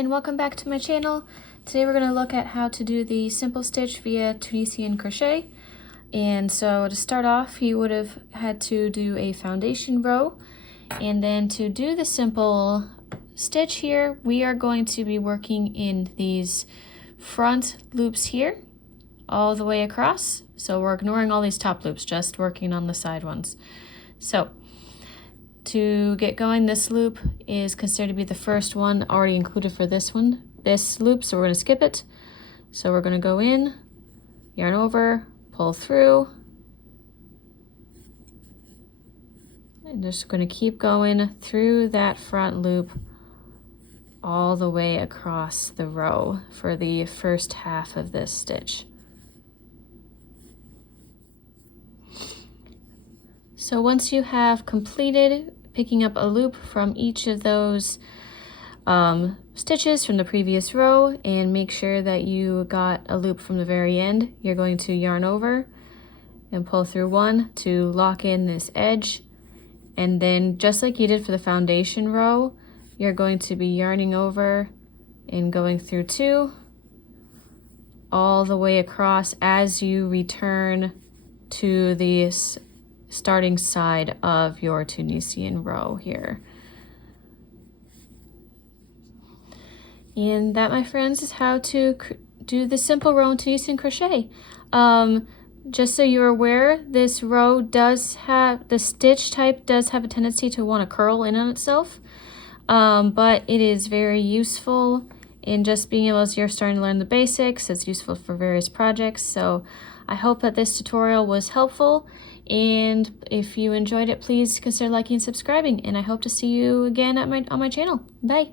and welcome back to my channel. Today we're going to look at how to do the simple stitch via Tunisian crochet. And so to start off, you would have had to do a foundation row, and then to do the simple stitch here, we are going to be working in these front loops here all the way across. So we're ignoring all these top loops, just working on the side ones. So to get going, this loop is considered to be the first one already included for this loop, so we're going to skip it. So we're going to go in, yarn over, pull through, and just going to keep going through that front loop all the way across the row for the first half of this stitch. So once you have completed picking up a loop from each of those stitches from the previous row, and make sure that you got a loop from the very end, you're going to yarn over and pull through one to lock in this edge, and then just like you did for the foundation row, you're going to be yarning over and going through two all the way across as you return to the starting side of your Tunisian row here. And that, my friends, is how to do the simple row in Tunisian crochet. Just so you're aware, this row does have, the stitch type does have a tendency to want to curl in on itself, but it is very useful in just being able, as you're starting to learn the basics. It's useful for various projects. So I hope that this tutorial was helpful, and if you enjoyed it, please consider liking and subscribing, and I hope to see you again on my channel. Bye!